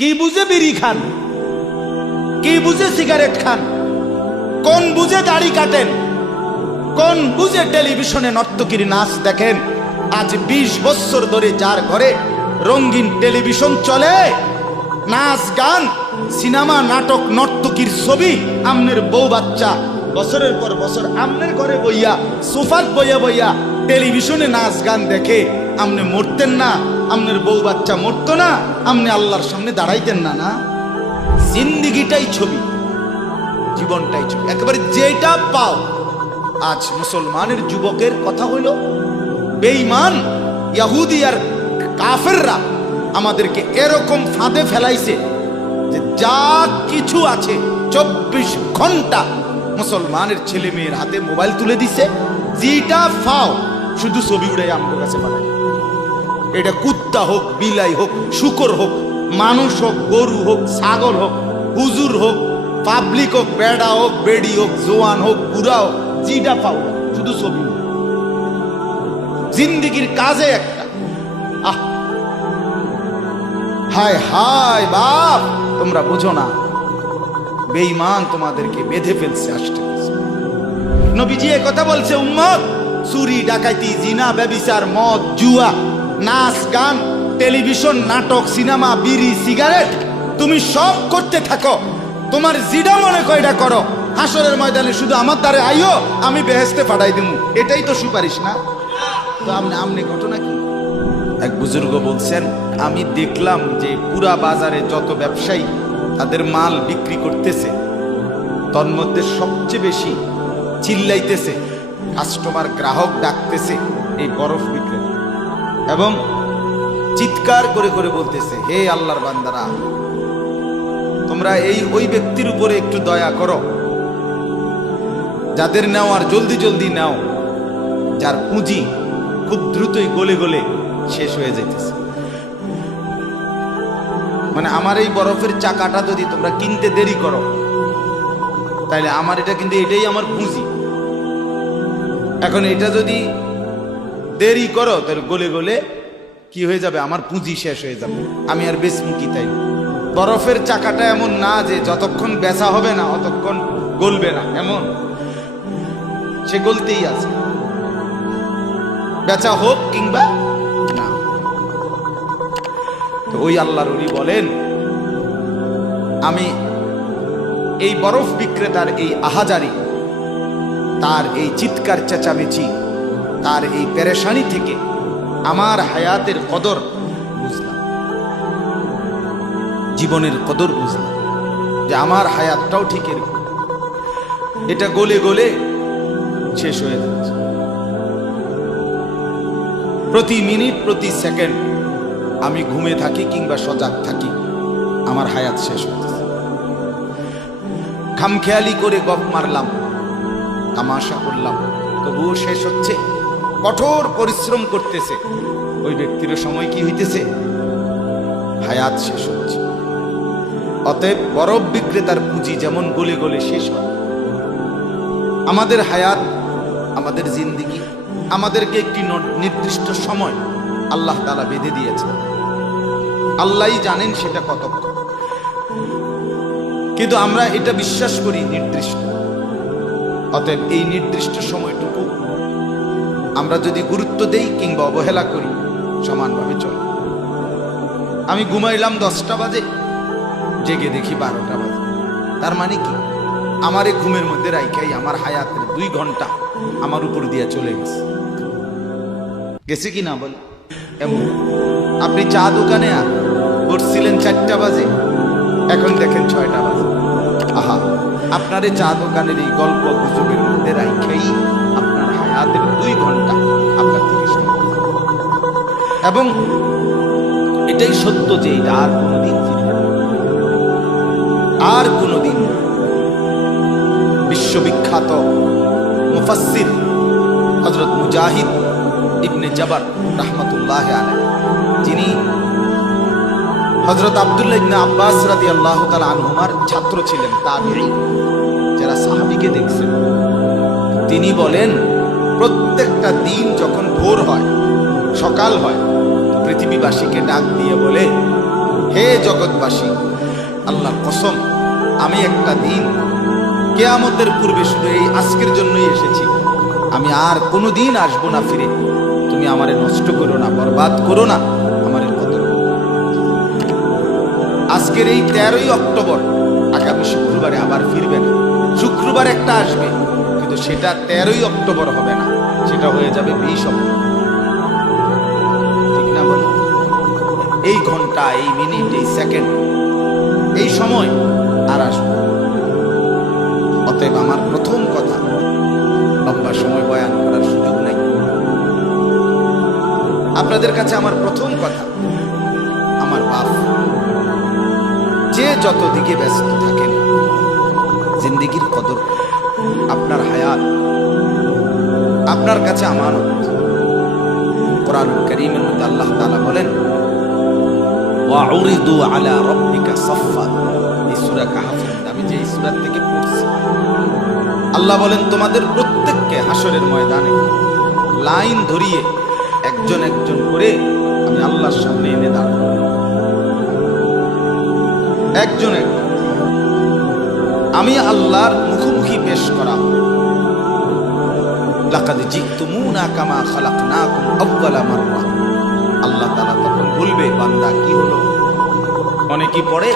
কি বুঝে বিড়ি খান, কি বুঝে সিগারেট খান, কোন বুঝে দাড়ি কাটেন, কোন বুঝে টেলিভিশনে নর্তকীর নাচ দেখেন। আজ 20 বছর ধরে যার ঘরে রঙিন টেলিভিশন চলে, নাচ গান সিনেমা নাটক নর্তকীর ছবি, আমনের বউ বাচ্চা বছরের পর বছর আমনের ঘরে বইয়া সোফাত বইয়া বইয়া টেলিভিশনে নাচ গান দেখে, আমনে মরতেন না? আমনের বউ বাচ্চা মরতো না? আমনে আল্লাহর সামনে দাঁড়াইতেন না? না, জিন্দিগিটাই ছবি, জীবনটাই ছবি, একেবারে যেটা পাও। আজ মুসলমানের যুবকের কথা হইল বেঈমান ইহুদি আর কাফেররা আমাদেরকে এরকম ফাঁদে ফেলাইছে যে যা কিছু আছে 24 ঘন্টা মুসলমানের ছেলে মেয়ের হাতে মোবাইল তুলে দিছে, যেটা ফাও শুধু ছবি উড়াই আমার কাছে বানায়। এটা কুত্তা হোক, বিলাই হোক, শুকর হোক, মানুষ হোক, গরু হোক, ছাগল হোক, হুজুর হোক, পাবলিক হোক, বেড়া হোক, বেড়ি হোক, জোয়ান হোক, বুড়া হোক, যেটা পাও শুধু ছবি। জিন্দিগির কাজে একটা আহ হায় হায় বাপ, তোমরা বুঝো না, বেঈমান তোমাদেরকে বেঁধে ফেলছে আসতে। নবীজি এ কথা বলছে, উম্মত চুরি ডাকাইতি জিনা ব্যভিচার মদ জুয়া নাচ গান টেলিভিশন নাটক সিনেমা বিড়ি সিগারেট তুমি সব করতে থাকো, তোমার জিডা মনে কয়টা করো, হাসরের ময়দানে শুধু আমার দ্বারে আইও, আমি বেহেশতে পাঠাই দিমু, এটাই তো সুপারিশ না? তো আমনে ঘটনা কি? এক বুজুর্গ বলছেন, আমি দেখলাম যে পুরা বাজারে যত ব্যবসায়ী তাদের মাল বিক্রি করতেছে, তন্মধ্যে সবচেয়ে বেশি চিল্লাইতেছে, কাস্টমার গ্রাহক ডাকতেছে এই বরফ বিক্রেতা, এবং চিৎকার করে করে বলতেছে, হে আল্লাহর বান্দারা, তোমরা ওই ব্যক্তির উপরে একটু দয়া করো, যাদের নেওয়ার জলদি জলদি নাও, যার পুঁজি খুব দ্রুতই গলে গলে শেষ হয়ে যাইতেছে। মানে আমার এই বরফের চাকাটা যদি তোমরা কিনতে দেরি করো, তাইলে আমার এটা কিন্তু এটাই আমার পুঁজি, এখন এটা যদি দেরি করো তাহলে গলে গলে কি হয়ে যাবে, আমার পুঁজি শেষ হয়ে যাবে, আমি আর বেচমু কি? তাই বরফের চাকাটা এমন না যে যতক্ষণ বেচা হবে না অতক্ষণ গলবে না, এমন সে গলতেই আছে, বেচা হোক কিংবা না। তো ওই আল্লাহর ওলি বলেন, আমি এই বরফ বিক্রেতার এই আহাজারি, তার এই চিৎকার চেঁচামেচি, তার এই পেরেশানি থেকে আমার হায়াতের কদর বুঝলাম, জীবনের কদর বুঝলাম, যে আমার হায়াতটাও ঠিক এরকম, এটা গলে গলে শেষ হয়ে যাচ্ছে, প্রতি মিনিট প্রতি সেকেন্ড আমি ঘুমে থাকি কিংবা সজাগ থাকি, আমার হায়াত শেষ হচ্ছে। খামখেয়ালি করে গপ মারলাম, তামাশা করলাম, তবুও শেষ হচ্ছে। কঠোর পরিশ্রম করতেছে ওই ব্যক্তির সময় কি হইতেছে, হায়াত শেষ হচ্ছে। অতএব বরফ বিক্রেতার পুঁজি যেমন গলে গলে শেষ হয়, আমাদের হায়াত, আমাদের জিন্দিগি, আমাদেরকে একটি নির্দিষ্ট সময় আল্লাহ তাআলা বেঁধে দিয়েছেন, আল্লাহই জানেন সেটা কতক্ষণ, কিন্তু আমরা এটা বিশ্বাস করি নির্দিষ্ট। অতএব এই নির্দিষ্ট সময়টুকু আমরা যদি গুরুত্ব দেই কিংবা অবহেলা করি, সমানভাবে চলে। আমি ঘুমাইলাম 10টা বাজে, জেগে দেখি 12টা বাজে, তার মানে কি, আমার এই ঘুমের মধ্যে রাইখাই আমার হায়াতের 2 ঘন্টা আমার উপর দিয়া চলে গেছে কি না বল? এমন আপনি চা দোকানে বসছিলেন 4টা বাজে, এখন দেখেন 6টা বাজে, আহা, আপনার এই চা দোকানের এই গল্প গুজবের মধ্যে রাইখাই আপনার হায়াতের 2 ঘন্টা আপনার থেকে শুরু। এবং এটাই সত্য যে এটা আর কোনোদিন ফিরবে না, আর কোনোদিন। বিশ্ববিখ্যাত মুফাসসির হযরত মুজাহিদ ইবনে জাবার রাহমাতুল্লাহ আলাইহি, যিনি হযরত আব্দুল্লাহ ইবনে আব্বাস রাদিয়াল্লাহু তাআলা আনহুমার ছাত্র ছিলেন, তাবিঈ, যারা সাহাবীকে দেখছেন, তিনি বলেন, প্রত্যেকটা দিন যখন ভোর হয়, সকাল হয়, পৃথিবীবাসীকে ডাক দিয়ে বলে, হে জগৎবাসী, আল্লাহ কসম, আমি একটা দিন কিয়ামতের পূর্বে শুধু এই আজকের জন্যই এসেছি, আমি আর কোনো দিন আসবো না ফিরে। তুমি আমারে নষ্ট করো না, বরবাদ করো না, আমারে কদর করো। আজকের এই 13ই অক্টোবর, আগামী শুক্রবারে আবার ফিরবে না। শুক্রবার একটা আসবে, কিন্তু সেটা 13ই অক্টোবর হবে না, সেটা হয়ে যাবে 20 অক্টোবর। ঠিক না বলো? এই ঘন্টা, এই মিনিট, এই সেকেন্ড, এই সময় আর আসবে। অতএব আমার প্রথম কথা, লম্বা সময় বয়ান করার সুযোগ নেই। আপনাদের কাছে আমার প্রথম কথা, আমার বাপ, যে যত দিকে ব্যস্ত থাকেন, জিন্দেগির কদর, আপনার হায়াত আপনার কাছে আমানত। কোরআনুল কারীমের মধ্যে আল্লাহ তাআলা বলেন, ওয়াউরিদু আলা রাব্বিকা সাফফা। এই সূরা কাহফের, আমি যে সূরা থেকে পড়ছি, আল্লাহ বলেন তোমাদের প্রত্যেককে হাসরের ময়দানে লাইন ধরিয়ে একজন একজন করে আমি আল্লাহর সামনে এনে দাঁড়াবো। একজন একজন আমি আল্লাহর মুখোমুখি পেশ করা হবে। লাকাদ জিতুমুনা কামা খালাকনাকুম আউয়ালা মাররা। আল্লাহ তাআলা তখন বলবে, বান্দা কি হলো, মনে কি পড়ে?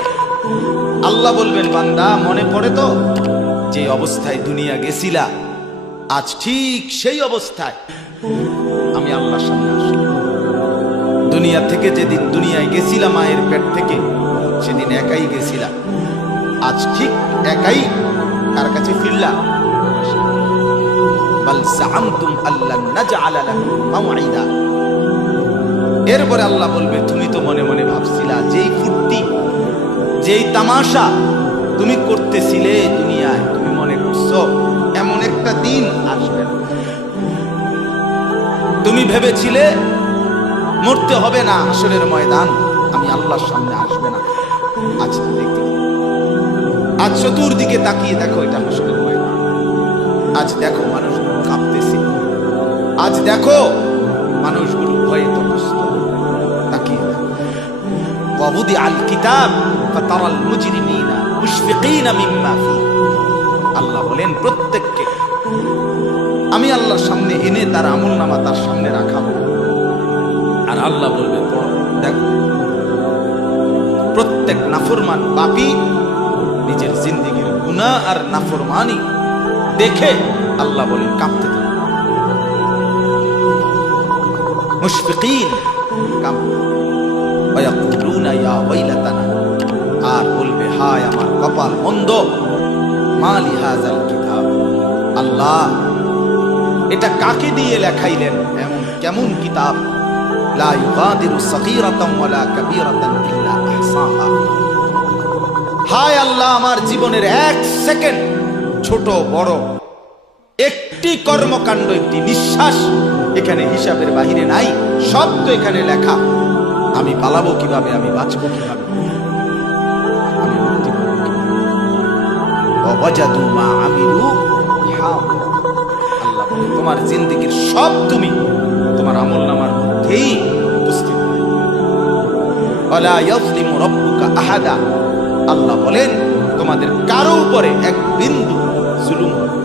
আল্লাহ বলবেন, বান্দা মনে পড়ে তো যে অবস্থায় দুনিয়া গেছিলা, আজ ঠিক সেই অবস্থায় আমি আল্লাহর সামনে আসি। দুনিয়া থেকে যেদিন দুনিয়ায় গেছিলাম মায়ের পেট থেকে, সেদিন একাই গেছিলাম, আজ ঠিক একাই কার কাছে ফিরলা? বাল জাআমতুম আল্লান নাজআলা লাকুম মাওঈদা। এরপরে আল্লাহ বলবে, তুমি তো মনে মনে ভাবছিলা, যেই ফুর্তি, যেই তামাশা তুমি করতেছিলে দুনিয়ায়, তুমি মনে করছো এমন একটা দিন আসবে না। তুমি ভেবেছিলে মরতে হবে না, হাসরের ময়দান আমি আল্লাহর সামনে আসবে না। আজ দেখতে, আজ চতুর্দিকে তাকিয়ে দেখো, এটা হাসরের ময়দান। আজ দেখো মানুষগুলো কাঁপতেছে, আজ দেখো মানুষগুলো ভয়ে তপস্ত। তাকিয়ে দেখো, ওয়াবুদি আল কিতাব ফাতারাল মুজরিমিনা মুশফিকিনা মিম্মা ফি। আল্লাহ বলেন, প্রত্যেককে আমি আল্লাহর সামনে এনে তার আমলনামা তার সামনে রাখাবো। আর আল্লাহ বলবে, দেখো প্রত্যেক নাফরমান পাপী নিজের জিন্দেগির গুনাহ আর নাফরমানি দেখে আল্লাহ বলেন কাঁপতে থাকে, মুশফিকিন, ওয়ায়াকুলুনা ইয়া ওয়াইলাতানা। আর বলবে, হায় আমার কপাল মন্দ, মালি হাযাল কিতাব। আল্লাহ, এটা কাকে দিয়ে লেখাইলেন? এমন কেমন কিতাব, লা ইউগাদিরু সগীরাতান ওয়ালা কাবীরাতান ইল্লা আহসাহা। হায় আল্লাহ, আমার জীবনের এক সেকেন্ড, ছোট বড় একটি কর্মকাণ্ড, একটি নিঃশ্বাস এখানে হিসাবের বাহিরে নাই, সব তো এখানে লেখা। আমি পালাবো কিভাবে, আমি বাঁচবো কিভাবে, আমি মুক্তি পাবো কিভাবে? ওয়াজাদু মা আমিলু হাদিরা। আল্লাহ বলে, তোমার জিন্দেগির সব তুমি তোমার আমলনামার মধ্যেই উপস্থিত। ওয়ালা ইয়াযলিমু রাব্বুকা আহাদা। আল্লাহ বলেন, তোমাদের কারো উপরে এক বিন্দু জুলুম হবে,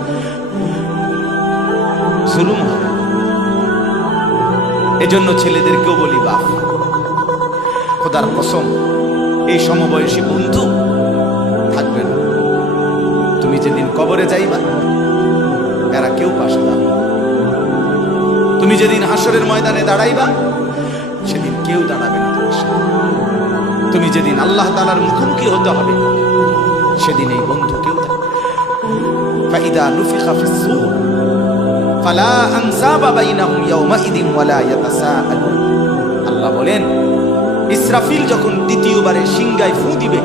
জুলুম হবে। এজন্য ছেলেদেরকেও বলি, বাপ, খোদার কসম, এই সমবয়সী বন্ধু থাকবে না। তুমি যেদিন কবরে যাইবা, এরা কেউ পাশে যাবে না। তুমি যেদিন হাসরের ময়দানে দাঁড়াইবা, সেদিন কেউ দাঁড়াবে না তোমার সাথে। তুমি যেদিন আল্লাহ তাআলার মুখোমুখি হতে হবে, সেদিন এই বন্ধু কেউ থাকবে। ফাইদা নুফিখা ফিস-সূর ফালা আনসাবা বাইনাহুম ইয়াওমাইদিন ওয়ালা ইয়াতাসাআলুন। আল্লাহ বলেন, ইসরাফিল যখন দ্বিতীয়বারে সিংগায় ফু দিবে,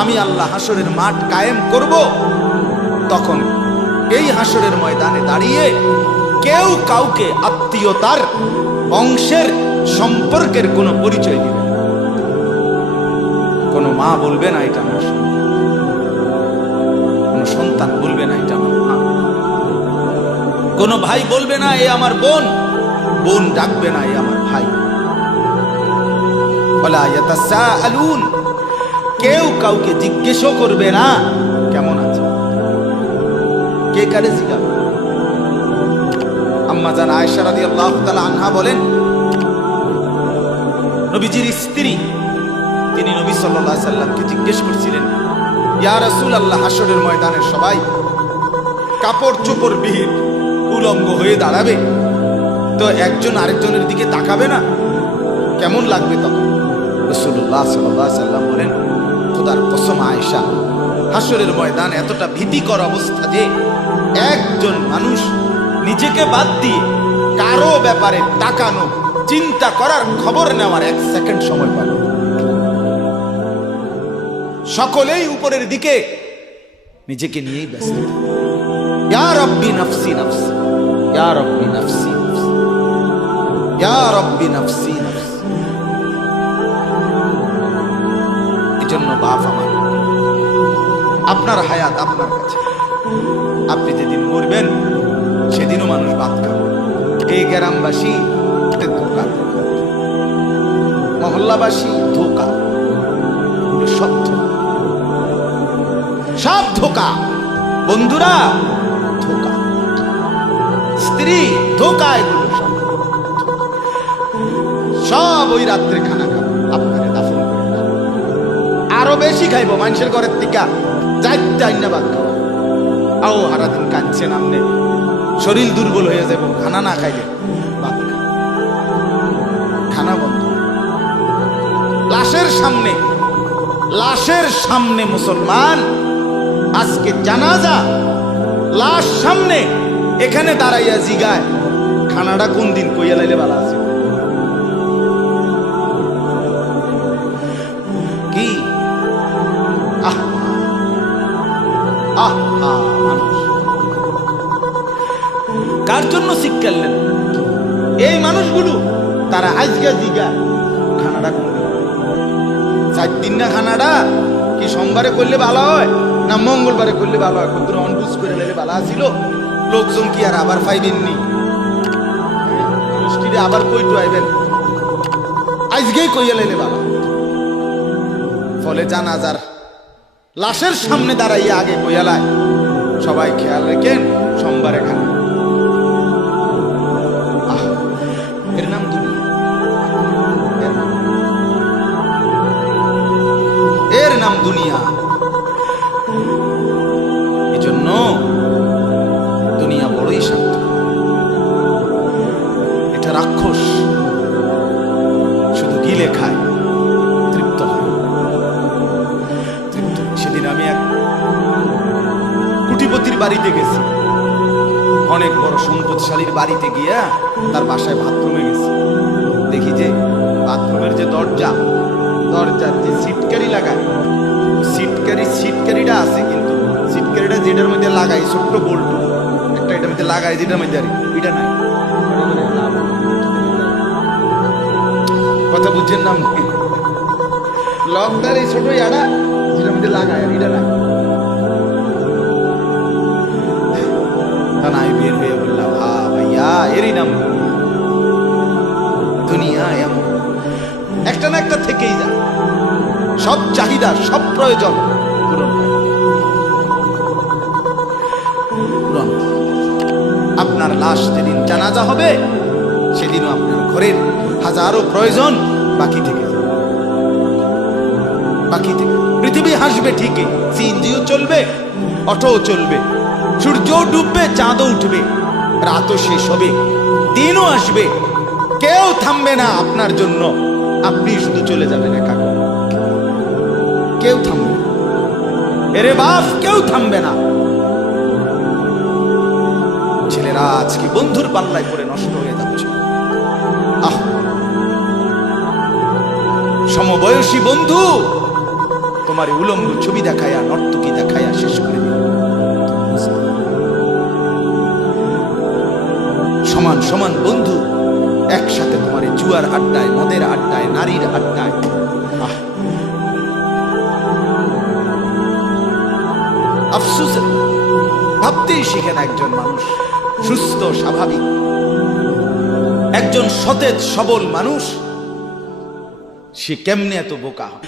আমি আল্লাহ হাসরের মাঠ কায়েম করব, তখন এই হাসরের ময়দানে দাঁড়িয়ে কেউ কাউকে আত্মীয়তার, বংশের, সম্পর্কের কোনো পরিচয় দিবে। কোনো মা বলবে না এটা আমার সন্তান, কোনো সন্তান বলবে না এটা আমার মা, কোনো ভাই বলবে না এ আমার বোন, বোন ডাকবে না এ আমার ভাই। ওয়ালা ইয়াতাসাআলুন, কেউ কাউকে জিজ্ঞেসও করবে না কেমন আছে। কে কারে জিজ্ঞাসা? আম্মা জান আয়েশা রাদিয়াল্লাহু তাআলা আনহা বলেন, নবীজির স্ত্রী তিনি নবী সাল্লাল্লাহু আলাইহি সাল্লামকে জিজ্ঞেস করছিলেন, ইয়া রাসূলুল্লাহ, হাসরের ময়দানে সবাই কাপড় চোপড় বিহীন উলঙ্গ হয়ে দাঁড়াবে, তো একজন আরেকজনের দিকে তাকাবে না, কেমন লাগবে তখন? রাসূলুল্লাহ সাল্লাল্লাহু আলাইহি সাল্লাম বলেন, খোদার কসম আয়েশা, হাসরের ময়দান এতটা ভীতিকর অবস্থা যে একজন মানুষ নিজেকে বাদ দিয়ে কারো ব্যাপারে তাকানো, চিন্তা করার, খবর নেওয়ার 1 সেকেন্ড সময় পাবে। সকলেই উপরের দিকে নিজেকে নিয়েই ব্যস্ত। ইয়া রব্বি নফসি নফসি, ইয়া রব্বি নফসি নফসি, ইয়া রব্বি নফসি নফসি। এজন্য বাপ আমার, আপনার হায়াত আপনার কাছে। আপনি যেদিন মরবেন সেদিনও মানুষ ভাত খাবে। এই গ্রামবাসী ধোকা, মহল্লাবাসী ধোকা, সব ধোকা, সব ধোকা। বন্ধুরা ধোকা, স্ত্রী ধোকা, এগুলো সব সব ওই রাত্রে খানা খাবো, আপনাকে দাফন করে আরো বেশি খাইব মানুষের ঘরের থেকে, যাই না ভাত খাওয়া। আও সারাদিন কাঁদছেন আমনে, শরীর দুর্বল হয়ে যাব খানা না খাইলে। ভাত খানা বন্ধ। লাশের সামনে, লাশের সামনে মুসলমান আজকে জানাজা, লাশ সামনে, এখানে দাঁড়াইয়া জিগায় খানাটা কোন দিন কইয়া লাইলে ভালো আছে। কি মানুষ কার জন্য শিক্ষালেন? এই মানুষগুলো তারা আজকে জিগা খানাটা কোন দিন। 4 দিন না খানাটা কি সোমবারে করলে ভালো হয় না মঙ্গলবারে করলে ভালো হয়? কত অনবুঝ করে লাইলে ভালো ছিল। লোকজন কি আর আবার পাইবেননি? মানুষটিরে আবার কইতো আইবেন, আজকেই কইয়া লাইলে ভালো। ফলে জানাজার লাশের সামনে দাঁড়াইয়া আগে কইয়ালায়, সবাই খেয়াল রাখেন সোমবারে খানা। এর নাম দুনিয়া, এর নাম দুনিয়া। এই জন্য দুনিয়া বড়ই শান্ত, এটা রাক্ষস, শুধু গিলে খায়, তৃপ্ত হয়। সেদিন আমি এক কুটিপতির বাড়িতে গেছি, অনেক বড় সম্পদশালীর বাড়িতে গিয়া তার বাসায় বাথরুমে গেছি। দেখি যে বাথরুমের যে দরজার যে সিটকারি লাগায়, সিটকারিটা আছে, কিন্তু সিটকারিটা যেটার মধ্যে লাগাই ছোট্ট বল্টু একটা, এটার মধ্যে লাগাই যেটার মধ্যে এটা নাই। কথা বুঝছেন নাম? লকদার এই ছোট ইয়াটা যেটার মধ্যে লাগায়, আর এটা নাই। আমি বের হয়ে বললাম, ভাইয়া এরই নাম দুনিয়া। এমন একটা না একটা থেকেই যায়, সব চাহিদা, সব প্রয়োজন পূরণ হয়। আপনার লাশ যেদিন জানাজা হবে সেদিনও আপনার ঘরের হাজারো প্রয়োজন বাকি থেকে যাবে, বাকি থেকে। পৃথিবী হাসবে ঠিকই, সিএনজিও চলবে, অটোও চলবে, সূর্য ডুববে, চাঁদও উঠবে, রাতও শেষ হবে, দিনও আসবে, কেউ থামবে না আপনার জন্য। আপনি শুধু চলে যাবেন একা, কেউ থামবে। এরে বাপ, কেউ থামবে না। ছেলেরা আজকে বন্ধুর পাল্লায় পড়ে নষ্ট হয়ে যাচ্ছে। সমবয়সী বন্ধু তোমার উলঙ্গ ছবি দেখায়া, নর্তকী দেখায়া শেষ করে দিল। সমান সমান বন্ধু একসাথে তোমার জুয়ার আড্ডায়, মদের আড্ডায়, নারীর আড্ডায়। আফসোস, ভাবতেই শিখে না একজন মানুষ সুস্থ স্বাভাবিক, একজন সতেজ সবল মানুষ সে কেমনে এত বোকা হয়,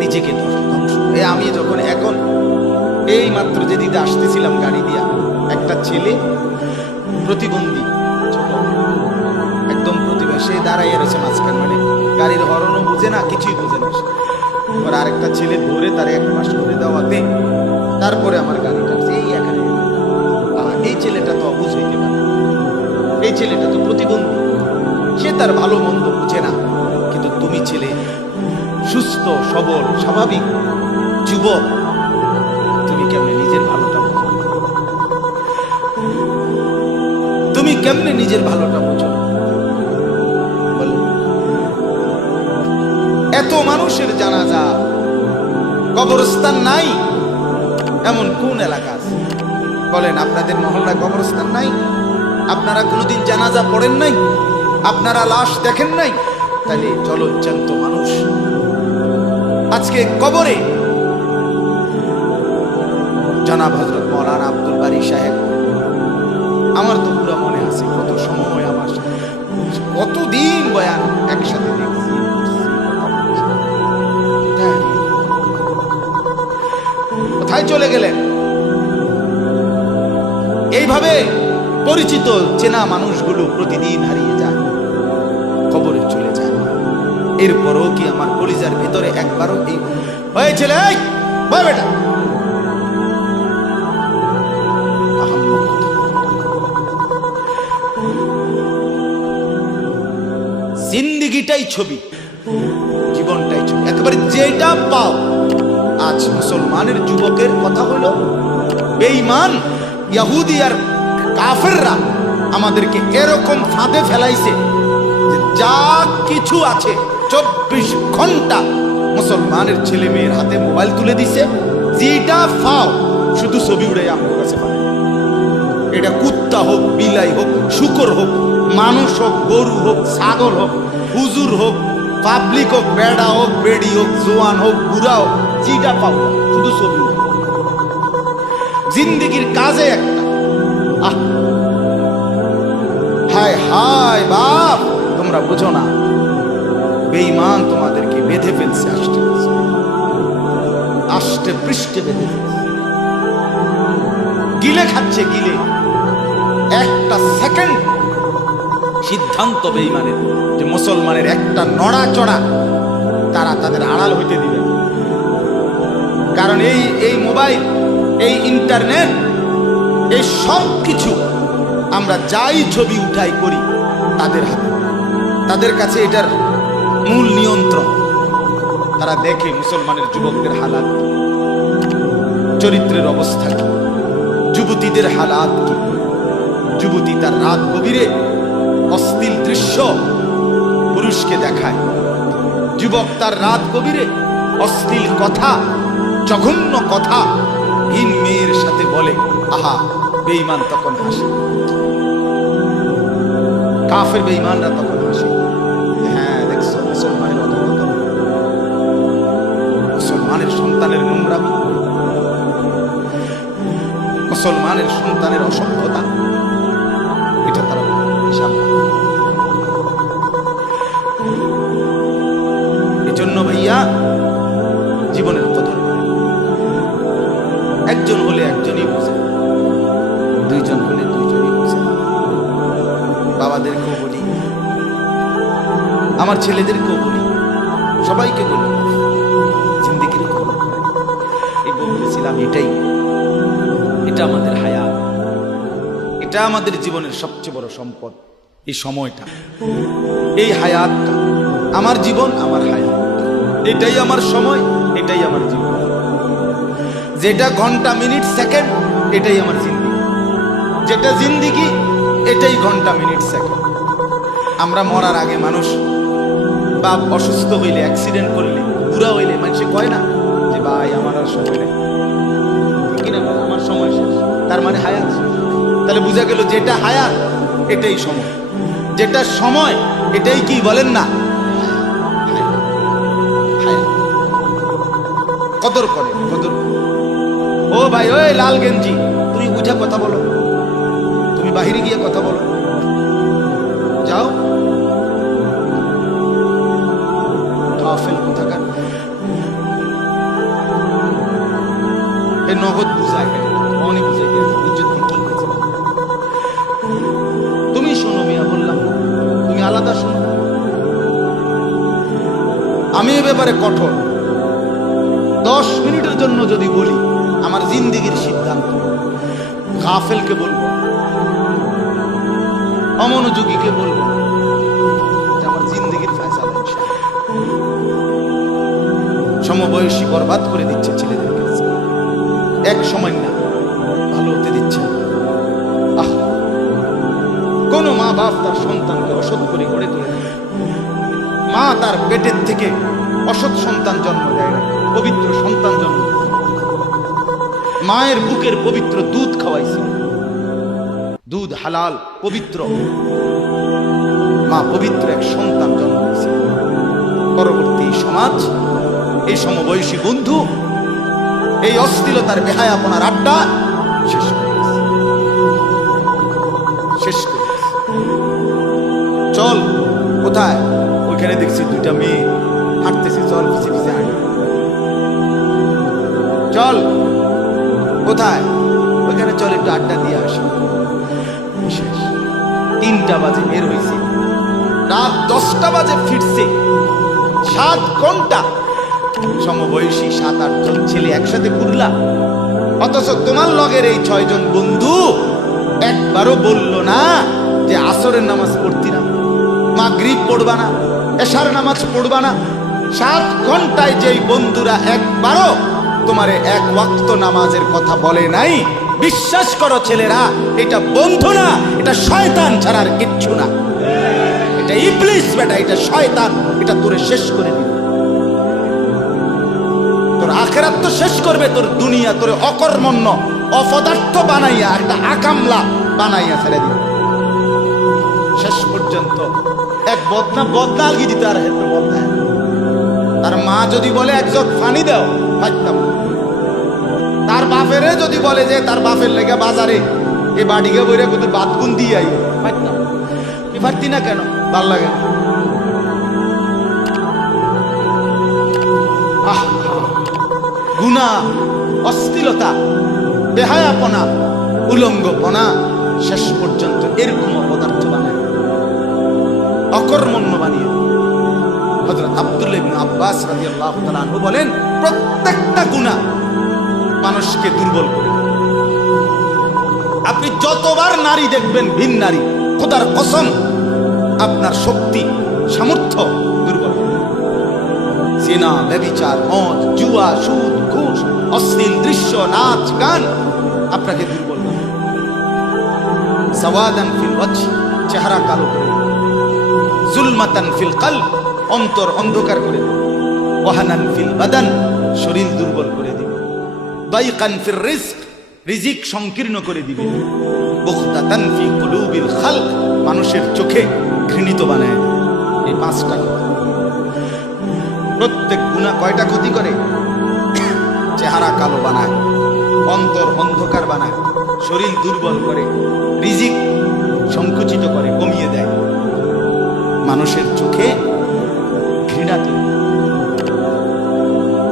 নিজেকে ধ্বংস। আমি যখন এখন এই মাত্র যেদিকে আসতেছিলাম গাড়ি দিয়া, একটা ছেলে প্রতিবন্ধী ছোট একদম প্রতিভা, সে দাঁড়াইয়া রয়েছে মাঝখান, মানে গাড়ির হরনও বুঝে না, কিছুই বুঝে না। এবার আরেকটা ছেলে ধরে তার এক পাশ করে দেওয়াতে তারপরে আমার গাড়িটা এই এখানে। এই ছেলেটা তো অবুঝ হইতে পারে, এই ছেলেটা তো প্রতিবন্ধী, সে তার ভালো মন্দ বুঝে না। কিন্তু তুমি ছেলে সুস্থ সবল স্বাভাবিক যুবক, তুমি কেমনে নিজের ভালোটা বুঝো? তুমি কেমনে নিজের ভালোটা বুঝো? বলো, এত মানুষের জানাজা, কবরস্থান নাই এমন কোন এলাকা আছে? বলেন, আপনাদের মহল্লায় কবরস্থান নাই? আপনারা কোনোদিন জানাজা পড়েন নাই? আপনারা লাশ দেখেন নাই? তাহলে জলজ্জান্ত মানুষ আজকে কবরে। জনাব হযরত মাওলানা আব্দুল বারী সাহেব, আমার তো পুরো মনে আছে কত সময় আমার সাথে, কতদিন বয়ান একসাথে দেখছি। কোথায় চলে গেলেন? এইভাবে পরিচিত চেনা মানুষগুলো প্রতিদিন হারিয়ে যায়, কবরে চলে যায়। এরপরও কি আমার কলিজার ভিতরে একবারও এই হয়েছিল, এই বেটা জিন্দিগিটাই ছবি, জীবনটাই ছবি, একেবারে যেটা পাও। আজ মুসলমানের যুবকের কথা হলো, বেঈমান ইহুদি আর কাফেররা আমাদেরকে এরকম ফাঁদে ফেলাইছে যে যা কিছু আছে 24 ঘন্টা মুসলমানের ছেলে মেয়ের হাতে মোবাইল তুলে দিছে। যেটা ফাও শুধু ছবি উড়ে আমার কাছে পারে। এটা কুত্তা হোক, বিলাই হোক, শুকর হোক, মানুষ হোক, গরু হোক, ছাগল হোক, হুজুর হোক, পাবলিক হোক, বেড়া হোক, বেড়ি হোক, জোয়ান হোক, বুড়া হোক, যেটা পাও শুধু ছবি। জিন্দিগির কাজে একটা হায় হায় বাপ, তোমরা বুঝো না, বেঈমান তোমাদেরকে বেঁধে ফেলছে, আষ্টে পৃষ্ঠে বেঁধে ফেলছে, গিলে খাচ্ছে, গিলে। একটা সেকেন্ড সিদ্ধান্ত বেঈমানের যে মুসলমানের একটা নড়াচড়া তারা তাদের আড়াল হইতে দিবে। কারণ এই মোবাইল, এই ইন্টারনেট, এই সব কিছু আমরা যাই ছবি উঠাই করি তাদের হাতে, তাদের কাছে এটার মূল নিয়ন্ত্রণ। তারা দেখে মুসলমানের যুবকদের হালাত, চরিত্রের অবস্থা কি, যুবতীদের হালাত কি। যুবতী তার রাত গভীরে অশ্লীল দৃশ্য পুরুষকে দেখায়, যুবক তার রাত গভীরে অশ্লীল কথা, জঘন্য কথা ভিন মেয়ের সাথে বলে। আহা, বেঈমান তখন হাসে, কাফের বেঈমানরা তখন হাসে। হ্যাঁ, দেখছো মুসলমানের অধঃপতন, মুসলমানের সন্তানের নোংরামি, মুসলমানের সন্তানের অসভ্যতা, এটা তারা হিসাব। এজন্য ভাইয়া জীবনের কদর, একজন হলে একজনই বুঝে, দুইজন হলে দুইজনই বুঝে। বাবাদেরকেও বলি, আমার ছেলেদেরকেও বলি, সবাইকে বলি, জিন্দিগির কদর করে। এই বলতেছিলাম, এটা আমাদের হায়াত, এটা আমাদের জীবনের সবচেয়ে বড় সম্পদ। এই সময়টা, এই হায়াতটা, আমার জীবন, আমার হায়াত, এটাই আমার সময়, এটাই আমার জীবন। যেটা ঘন্টা, মিনিট, সেকেন্ড, এটাই আমার জিন্দিগি। যেটা জিন্দিগি, এটাই ঘন্টা, মিনিট, সেকেন্ড। আমরা মরার আগে মানুষ বাপ অসুস্থ হইলে, অ্যাক্সিডেন্ট করলে, বুড়া হইলে মানুষে কয় না যে ভাই আমার আর সময় নেই, কিনা আমার সময় শেষ, তার মানে হায়াত। তাহলে বোঝা গেল যেটা হায়াত এটাই সময়, যেটা সময় এটাই কি বলেন না কদর করে, কদর। ও ভাই, ওই লাল গেঞ্জি, তুমি বুঝা কথা বলো, তুমি বাহিরে গিয়ে কথা বলো, যাও। এই নগদ বুঝায় অনেক বুঝাইতে আছে, বুঝছো কি হয়েছে? তুমি শোনো মিয়া, বললাম তুমি আলাদা শোনো। আমি এ ব্যাপারে কঠোর। 10 মিনিটের জন্য যদি বলি আমার জিন্দিগির সিদ্ধান্ত, গাফেলকে বলবো, অমনোযোগীকে বলবো, আমার জিন্দিগির ফয়সালা। সমবয়সী বরবাদ করে দিচ্ছে ছেলেদের কাছে, এক সময় না ভালো হতে দিচ্ছে। আহ, কোন মা বাপ তার সন্তানকে অসৎ করে গড়ে তোলে? মা তার পেটের থেকে অসৎ সন্তান জন্ম দেয় না, পবিত্র সন্তান জন্ম দেয়। মায়ের বুকের পবিত্র দুধ খাওয়াইছে, দুধ হালাল পবিত্র, মা পবিত্র এক সন্তান জন্ম দিয়েছে। পরবর্তী সমাজ, এই সমবয়সী বন্ধু এই অশ্লীলতার বেহায়াপনার আড্ডা শেষ করেছে, শেষ করেছে। চল কোথায়? ওইখানে দেখছি 2টা মেয়ে হাঁটতেছে, চল পিছে পিছে হাঁটি। চল কোথায়? ওইখানে চল একটু আড্ডা দিয়ে আসি। 3টা বাজে বের হয়েছে, রাত 10টা বাজে ফিরছে, 7 ঘন্টা। সমবয়সী 7-8 জন ছেলে একসাথে ঘুরলা, অথচ তোমার লগের এই 6 জন বন্ধু একবারও বলল না যে আসরের নামাজ পড়তি না, মাগরিব পড়বা না, এশার নামাজ পড়বা না। 7 ঘন্টায় যেই বন্ধুরা একবারও তোমারে 1 ওয়াক্ত নামাজের কথা বলে নাই, বিশ্বাস করো ছেলেরা, এটা বন্ধু না, এটা শয়তান ছাড়া আর কিচ্ছু না। এটা ইবলিস বেটা, এটা শয়তান, এটা তোরে শেষ করে দিবে। তোর আখিরাত তো শেষ করবে, তোর দুনিয়া তোরে অকর্মণ্য অপদার্থ বানাইয়া একটা আকামলা বানাইয়া ছেড়ে দিবে। শেষ পর্যন্ত এক বদনা আলগি দিতে আর হেতে বদনা। তার মা যদি বলে 1 জগ পানি দাও, ফাইতাম। তার বাপেরে যদি বলে যে তার বাপের লেগে বাজারে এই বাড়িকে বইরা কত বাদ গুন দিয়ে আই, ফাইতাম। কি পারতি না কেন? ভাল লাগে না। গুনাহ, অশ্লীলতা, বেহায়াপনা, উলঙ্গপনা শেষ পর্যন্ত এরকম অপদার্থ বানায়, অকর্মণ্য বানিয়ে। হযরত আব্দুল্লাহ ইবনে আব্বাস রাদিয়াল্লাহু তাআলা আনহু বলেন, প্রত্যেকটা গুনাহ মানুষকে দুর্বল করে। আপনি যতবার নারী দেখবেন ভিন নারী, খোদার কসম আপনার শক্তি সামর্থ্য দুর্বল। জিনা, ব্যভিচার, মদ, জুয়া, সুদ, ঘুষ, অশ্লীল দৃশ্য, নাচ গান আপনাকে দুর্বল করে। সাওয়াদান ফিল ওয়াজহ, চেহারা কালো করে। জুলমাতান ফিল কলব, অন্তর অন্ধকার করে। ওয়াহানান ফিল বাদান, শরীর দুর্বল করে দিবে। দাইকান ফির রিজক, রিজিক সংকীর্ণ করে দিবে। বুগদাতান ফি কুলুবিল খালক, মানুষের চোখে ঘৃণিত বানায়। এই 5টা কথা। প্রত্যেক গুনাহ কয়টা ক্ষতি করে? চেহারা কালো বানায়, অন্তর অন্ধকার বানায়, শরীর দুর্বল করে, রিজিক সংকুচিত করে, কমিয়ে দেয়, মানুষের চোখে ঘৃণা তৈরি।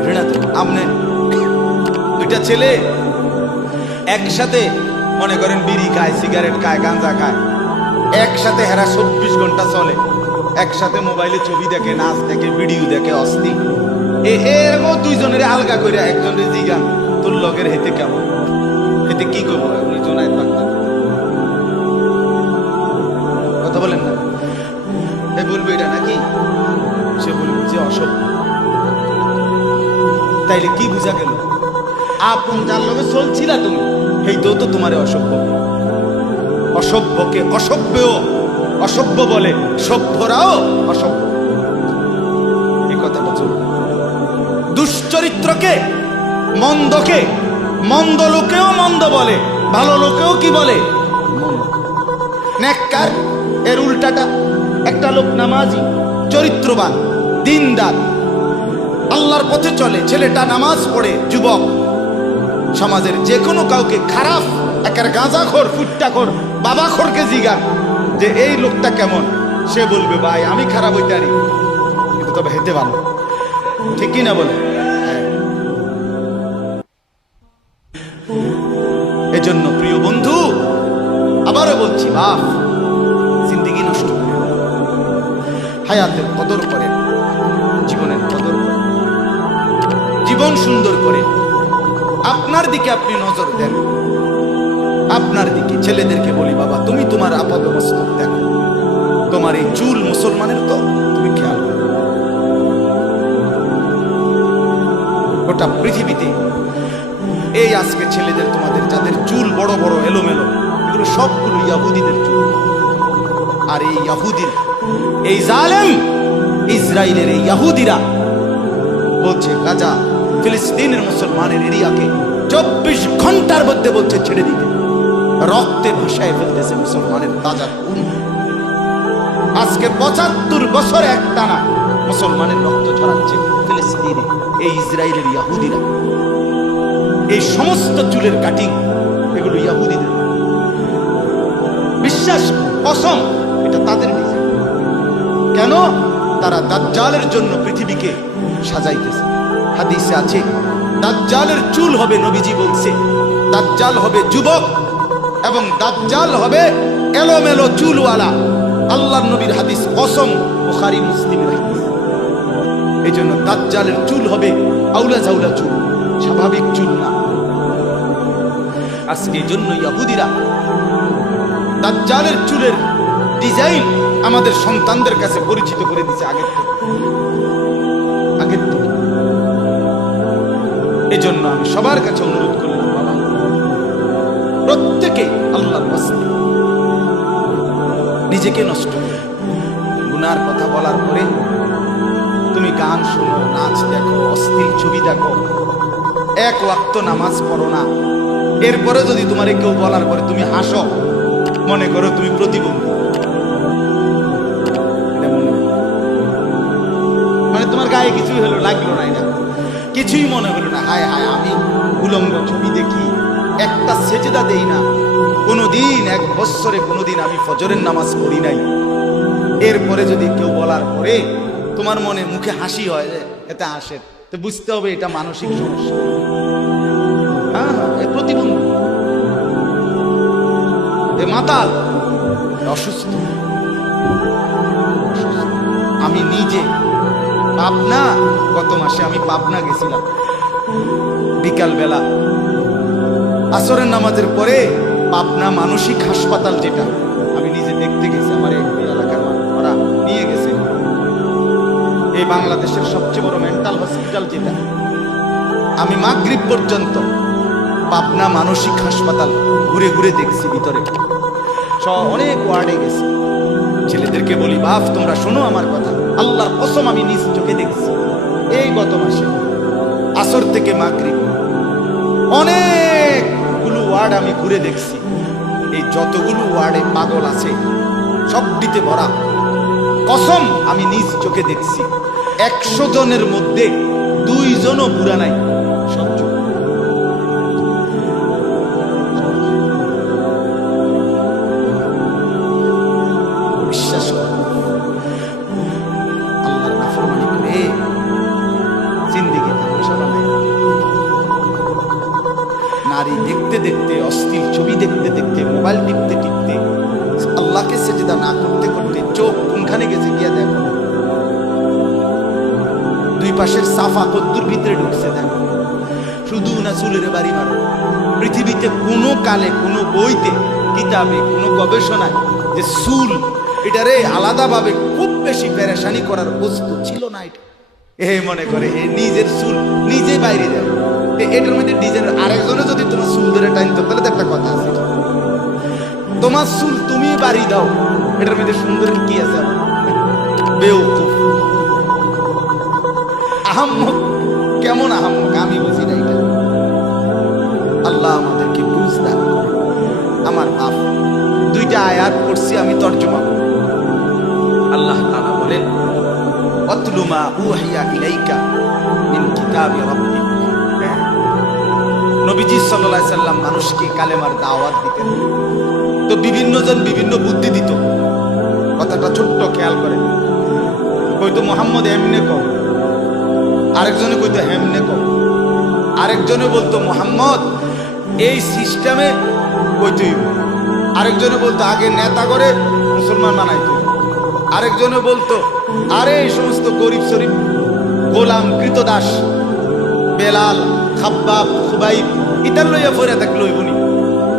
ঘৃণা তৈরি। আপনি 2টা ছেলে একসাথে মনে করেন বিড়ি খায়, সিগারেট খায়, গাঁজা খায়, একসাথে হেরা 24 ঘন্টা চলে, একসাথে মোবাইলে ছবি দেখে, নাচ দেখে, ভিডিও দেখে, অস্থি। এরকম 2 জনের আলগা করে একজনের জিগান তোর লগের হেতে কেমন, হেতে কি করবো? জোনায় কথা বলেন না, এ বলবো এটা নাকি, সে বলবো যে অসভ্য। তাইলে কি বুঝা গেল? আপন যার লগে চলছিলা তুমি, সেইটাও তো তোমারে অসভ্য। অসভ্যকে অসভ্যও অসভ্য বলে, সভ্যরাও অসভ্য। এই কথাটা চলবে। দুশ্চরিত্রকে, মন্দকে মন্দ লোকেও মন্দ বলে, ভালো লোকেও কি বলে? নেককার। এর উল্টাটা, একটা লোক নামাজি, চরিত্রবান, দিনদার, আল্লাহর পথে চলে, ছেলেটা নামাজ পড়ে, যুবক, সমাজের যে কোনো কাউকে খারাপ, একের গাঁজাখোর, ফুট্টাখোর, বাবাখোরকে জিগান যে এই লোকটা কেমন, সে বলবে ভাই আমি খারাপ হইতে পারি, কিন্তু তবে হেতে ভালো। ঠিক কিনা বলে? হায়াতের কদর করেন, জীবনের কদর করেন, জীবন সুন্দর করে আপনার দিকে আপনি নজর দেন। আপনার দিকে ছেলেদেরকে বলি, বাবা তুমি তোমার আপাদমস্তক দেখো, তোমার এই চুল মুসলমানের তো তুমি খেয়াল করো। গোটা পৃথিবীতে এই আজকে ছেলেদের তোমাদের যাদের চুল বড় বড় এলোমেলো, এগুলো সবগুলো ইয়াহুদিদের চুল। আর এই ইয়াহুদির, এই জালেম ইসরায়েলের এই ইয়াহুদিরা বলছে গাজা ফিলিস্তিনের মুসলমানের এরিয়াকে 24 ঘন্টার মধ্যে বলছে ছেড়ে দিতে। রক্তে ভাসায় ফেলতেছে মুসলমানের তাজা খুন। আজকে 75 বছর একটানা মুসলমানের রক্ত ঝরাচ্ছে ফিলিস্তিনে এই ইসরায়েলের ইয়াহুদিরা। এই সমস্ত চুলের কাটিং এগুলো ইয়াহুদিদের। বিশ্বাস কসম এটা তাদের ডিজাইন। কেন? তারা দাজ্জালের জন্য পৃথিবীকে সাজাইতেছে। হাদিসে আছে দাজ্জালের চুল হবে, নবীজি বলছে দাজ্জাল হবে যুবক এবং দাজ্জাল হবে এলোমেলো চুলওয়ালা। আল্লাহর নবীর হাদিস, কসম, বুখারী মুসলিমের হাদিস। এই জন্য দাজ্জালের চুল হবে আউলা জাউলা চুল, স্বাভাবিক চুল না। আজকে এই জন্য ইয়াহুদিরা দাজ্জালের চুলের ডিজাইন আমাদের সন্তানদের কাছে পরিচিত করে দিচ্ছে আগের থেকে। এই জন্য আমি সবার কাছে অনুরোধ করলাম, বাবা প্রত্যেকে আল্লাহর ওয়াস্তে নিজেকে নষ্ট করে। গুনার কথা বলার পরে তুমি গান শোনো, নাচ দেখো, অশ্লীল ছবি দেখো, এক ওয়াক্ত নামাজ পড়ো না, এরপরে যদি তোমার কেউ বলার পরে তুমি হাসো, মনে করো তুমি প্রতিবন্ধী। মানে তোমার গায়ে কিছুই হলো, লাগলো না, এটা কিছুই মনে হলো না। হায় হায় আমি উলঙ্গ ছবি দেখি, একটা সেজদা দেই না কোনোদিন, 1 বছরে কোনোদিন আমি ফজরের নামাজ পড়ি নাই। এরপরে যদি কেউ বলার পরে তোমার মনে মুখে হাসি হয়, এতে হাসে, তো বুঝতে হবে এটা মানসিক সমস্যা। হ্যাঁ হ্যাঁ, প্রতিবন্ধী, মাতাল, অসুস্থ। আমি নিজে পাবনা, গত মাসে আমি পাবনা গেছিলাম, বিকাল বেলা আসরের নামাজের পরে পাবনা মানসিক হাসপাতাল, যেটা আমি নিজে দেখতে গেছি, আমার এই এলাকার ওরা নিয়ে গেছে, এই বাংলাদেশের সবচেয়ে বড় মেন্টাল হসপিটাল যেটা। আমি মাগরিব পর্যন্ত পাবনা মানসিক হাসপাতাল ঘুরে ঘুরে দেখছি, ভিতরে অনেক ওয়ার্ডে গেছি। ছেলেদেরকে বলি, বাপ তোমরা শোনো আমার কথা, আল্লাহর কসম আমি নিজ চোখে দেখছি এই গত মাসে আসর থেকে মাগরিব অনেকগুলো ওয়ার্ড আমি ঘুরে দেখছি। এই যতগুলো ওয়ার্ডে পাগল আছে সবটিতে ভরা। কসম আমি নিজ চোখে দেখছি, 100 জনের মধ্যে 2 জনও বুড়া নাই, সব চোখ। বিশ্বাস কর, আল্লাহর নাফরমানি করে জিন্দেগি তামাশা বানায়। নারী দেখতে দেখতে, অশ্লীল ছবি দেখতে দেখতে, মোবাইল টিপতে টিপতে, আল্লাহকে সেজদা না করতে করতে চোখ কোনখানে গেছে গিয়া দেখো। 2 পাশের সাফা কদ্দুর ভিতরে ঢুকছে দেখো। শুধু না চুলের বাড়ি মারো। পৃথিবীতে কোনো কালে, কোনো বইতে, কিতাবে, কোনো গবেষণায় যে চুল এটারে আলাদাভাবে খুব বেশি পেরেশানি করার বস্তু ছিল না। এটা মনে করে নিজের চুল নিজে বাইরে যাবে, এটার মধ্যে ডিজাইনের আরেকজনে যদি তোমার চুল ধরে টাইনতো তাহলে তো একটা কথা আছে, তোমার চুল তুমি বাড়ি দাও, এটার মধ্যে সুন্দরের কি আছে? বেওকুফ, আহাম্মক। কেমন আহাম্মক আমি বুঝি না এটা। আল্লাহ আমাদেরকে বুঝ দান করে। আমার বাপ 2টা আয়াত পড়ছি, আমি তর্জমা করব। আল্লাহ তাআলা বলেন, আতলু মা উহিয়া ইলাইকা মিন কিতাবি রাব্বিক। নবীজি সাল্লাল্লাহু আলাইহি সাল্লাম মানুষকে কালেমার দাওয়াত দিতেন, তো বিভিন্ন জন বিভিন্ন বুদ্ধি দিত। কথাটা ছোট্ট, খেয়াল করেন। কইতো মুহাম্মদ এমনে কও, আরেকজনে কইতো হেমনে কও, আরেকজনে বলতো মুহাম্মদ এই সিস্টেমে কইতই, আরেকজনে বলতো আগে নেতা করে মুসলমান বানাইতো, আরেকজনে বলতো আরে এই সমস্ত গরিব শরীফ গোলাম কৃতদাস বেলাল খাব্বাব খুবাইব ইতার লইয়া ফইরা থাকলে হইবনি,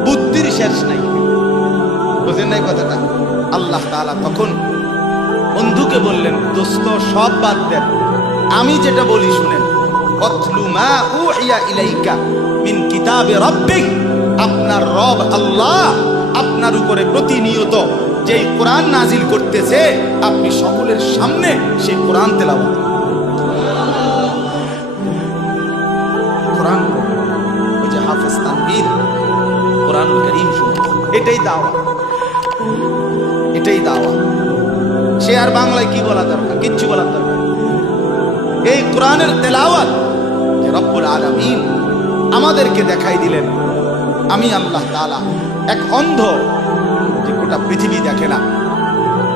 বুদ্ধির শেষ নাই। বুঝেন নাই কথাটা? আল্লাহ তাআলা তখন বন্ধুকে বললেন, দোস্ত সব বাদ দেন, আমি যেটা বলি শুনেন। অতলু মা উহিয়া ইলাইকা মিন কিতাবে রাব্বিক, আপনার রব আল্লাহ আপনার উপরে প্রতিনিয়ত যেই কোরআন নাজিল করতেছে, আপনি সকলের সামনে সেই কোরআন তেলাওয়াত করুন। কোরআন ওই যে হাফেজ তানভীর কোরআন কারীম শুনুন, এটাই দাওয়া, এটাই দাওয়া। সে আর বাংলায় কি বলা দরকার? কিচ্ছু বলার দরকার। এই কোরআনের তেলাওয়াত যে রব্বুল আলামিন আমাদেরকে দেখাই দিলেন। আমি আল্লাহ তাআলা এক অন্ধ, যে গোটা পৃথিবী দেখে না,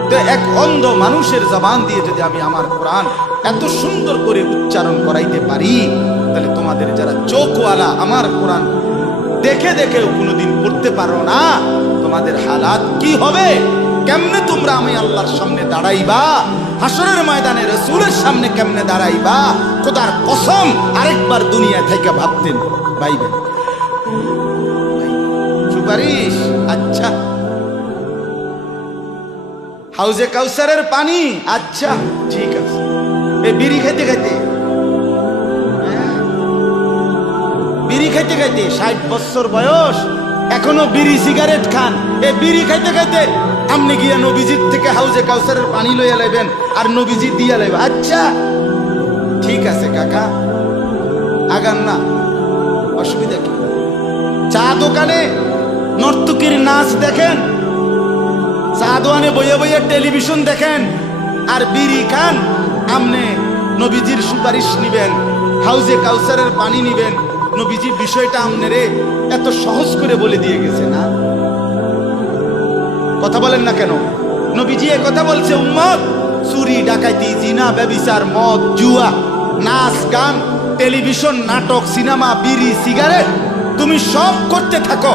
তো এক অন্ধ মানুষের জবান দিয়ে যদি আমি আমার কোরআন এত সুন্দর করে উচ্চারণ করাইতে পারি, তাহলে তোমাদের যারা চোখওয়ালা আমার কোরআন দেখে দেখেও কোনোদিন পড়তে পারো না, তোমাদের হালাত কি হবে? কেমনে তোমরা আমি আল্লাহর সামনে দাঁড়াইবা? হাসরের ময়দানে রাসূলের সামনে কেমনে দাঁড়াইবা? খোদার কসম আরেকবার দুনিয়া থেকে ভাবতেন ভাইবেন। সুপারিশ, আচ্ছা। হাউজে কাউসারের পানি, আচ্ছা ঠিক আছে। এই বিড়ি খাইতে খাইতে, বিড়ি খাইতে খাইতে 60 বছর বয়স, এখনো বিড়ি সিগারেট খান। এই বিড়ি খাইতে খাইতে আপনি গিয়া নবীজির থেকে হাউজে কাউসারের পানি লইয়া লাইবেন আর নবীজি দিয়া লাইবেন। আচ্ছা ঠিক আছে কাকা, আগান না, অসুবিধা কি? চা দোকানে নর্তকীর নাচ দেখেন, চা দোকানে বইয়া বইয়া টেলিভিশন দেখেন, আর বিড়ি খান। আমনে নবীজির সুপারিশ নিবেন, হাউজে কাউসারের পানি নিবেন। নবীজি বিষয়টা আমনেরে এত সহজ করে বলে দিয়ে গেছে না? কথা বলেন না কেন? নবীজি এ কথা বলছে, উম্মত চুরি ডাকাতি জিনা ব্যভিচার মদ জুয়া নাচ গান টেলিভিশন নাটক সিনেমা বিড়ি সিগারেট তুমি সব করতে থাকো,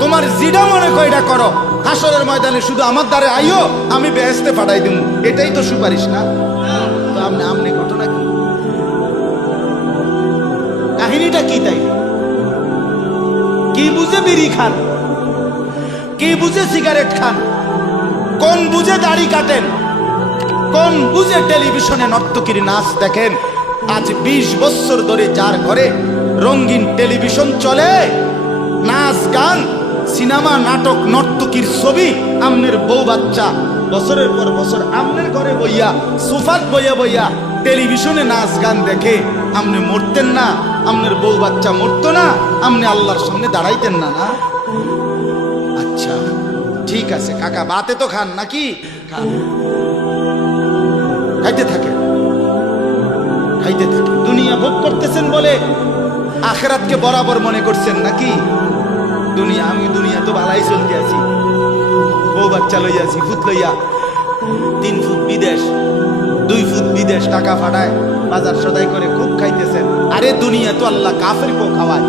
তোমার জিডা মনে কয়টা করো, হাসরের ময়দানে শুধু আমার দ্বারে আইও, আমি বেহেশতে পাঠাই দেব। এটাই তো সুপারিশ না? তো আমনে ঘটনা কি, কাহিনীটা কি? তাই কি বুঝে বিড়ি খান, কি বুঝে সিগারেট খান, কোন বুঝে দাড়ি কাটেন, কোন বুঝে টেলিভিশনে নর্তকীর নাচ দেখেন? আজ 20 বছর ধরে যার ঘরে রঙিন টেলিভিশন চলে, নাচ গান সিনেমা নাটক নর্তকীর ছবি, আমনের বউ বাচ্চা বছরের পর বছর আমনের ঘরে বইয়া সোফাত বইয়া বইয়া টেলিভিশনে নাচ গান দেখে, আমনে মরতেন না? আমনের বউ বাচ্চা মরতো না? আমনে আল্লাহর সামনে দাঁড়াইতেন না? না? আচ্ছা ঠিক আছে কাকা, বাতে তো খান নাকি? খান, খাইতে থাকেন, খাইতে থাকেন। দুনিয়া ভোগ করতেছেন বলে আখিরাতকে বরাবর মনে করছেন নাকি? দুনিয়া, আমি দুনিয়া তো ভালাই চলতে আছি, বউ বাচ্চা লইয়া আছি, ফুট লইয়া 3 ফুট বিদেশ 2 ফুট বিদেশ টাকা ফাটায় বাজার সদাই করে খুব খাইতেছেন। আরে দুনিয়া তো আল্লাহ কাফেরকেও খাওয়ায়,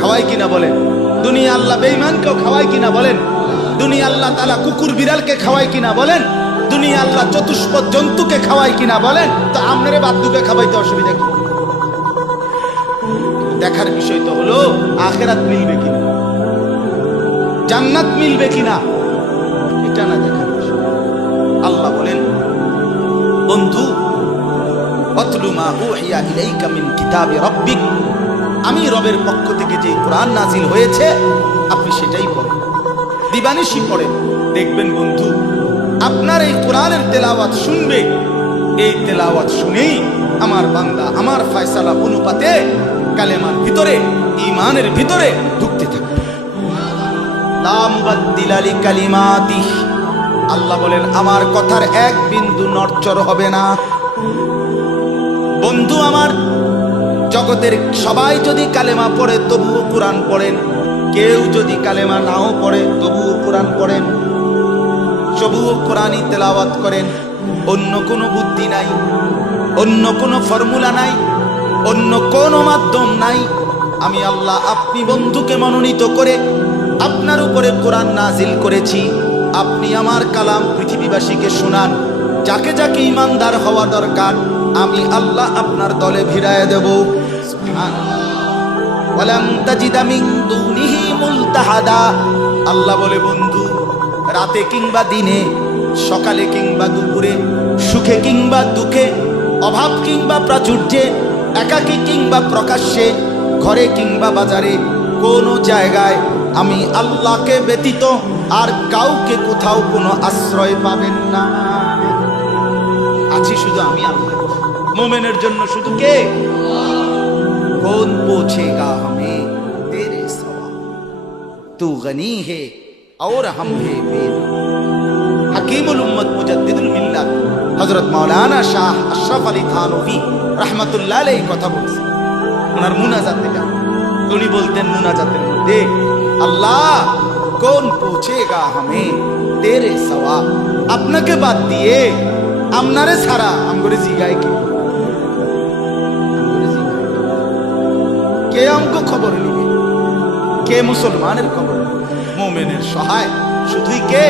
খাওয়ায় কিনা বলেন? দুনিয়া আল্লাহ বেঈমানকেও খাওয়ায় কিনা বলেন? দুনিয়া আল্লাহ তাআলা কুকুর বিড়ালকে খাওয়ায় কিনা বলেন? দুনিয়া আল্লাহ চতুষ্পদ জন্তুকে খাওয়ায় কিনা বলেন? তো আপনারে বাদ্দুকে খাওয়াইতে অসুবিধা কি? দেখার বিষয় তো হলো আখিরাত মিলবে কিনা, জান্নাত মিলবে কিনা, এটা না দেখার বিষয়। আল্লাহ বলেন, বন্ধু অতলু মা উহিয়া ইলাইকা মিন কিতাবে রাব্বিক, আমি রবের পক্ষ থেকে যে কোরআন নাজিল হয়েছে আপনি সেটাই পড়েন, দিবানিশি পড়েন। দেখবেন বন্ধু, আপনার এই কোরআনের তেলাওয়াত শুনবে, এই তেলাওয়াত শুনেই আমার বান্দা আমার ফয়সালা অনুপাতে কালেমার ভিতরে ঈমানের ভিতরে ঢুকতে থাকবে। লা মুবাদদিলা লিকালিমাতিহ, আল্লাহ বলেন আমার কথার এক বিন্দু নড়চড় হবে না। বন্ধু আমার, জগতের সবাই যদি কালেমা পড়ে তবুও কোরআন পড়েন, কেউ যদি কালেমা নাও পড়ে তবুও কোরআন পড়েন, তবুও কোরআনই তেলাওয়াত করেন। অন্য কোনো বুদ্ধি নাই, অন্য কোনো ফর্মুলা নাই, অন্য কোনো মাধ্যম নাই। আমি আল্লাহ আপনি বন্ধুকে মনোনীত করে আপনার উপরে কোরআন নাজিল করেছি, আপনি আমার কালাম পৃথিবীবাসীকে শোনান। যাকে যাকে ইমানদার হওয়া দরকার আমি আল্লাহ আপনার দলে ভিড়ায় দেব। সুবহানাল্লাহ। ওয়ালাম তাজিদা মিন দুনিহি মুলতাহাদা। আল্লাহ বলে বন্ধু, রাতে কিংবা দিনে, সকালে কিংবা দুপুরে, সুখে কিংবা দুঃখে, অভাব কিংবা প্রাচুর্যে, একাকী কিংবা প্রকাশ্যে, ঘরে কিংবা বাজারে, কোনো জায়গায় আমি আল্লাহকে ব্যতীত আর কাউকে কোথাও কোনো আশ্রয় পাবেন না। আছি শুধু আমি আল্লাহ। মোমেনের জন্য শুধু কে? कौन पूछेगा हमें तेरे सवाल, तू गनी है और हम है बेद। हकीमुल उम्मत मुजद्दिदुल मिल्लत हजरत मौलाना शाह अशरफ আলী থানভী রাহমাতুল্লাহ আলাইহি কথা বলছেন ওনার মুনাজাতে। উনি বলতেন মুনাজাতের মধ্যে, আল্লাহ কোন পৌঁছেগা हमें तेरे सवाल, আপনাকে বাদ দিয়ে আমনারে ছাড়া আমগরে জিগায় কি? কে আমগো খবর নিবে? কে মুসলমানের খবর? মুমিনের সহায় শুধুই কে?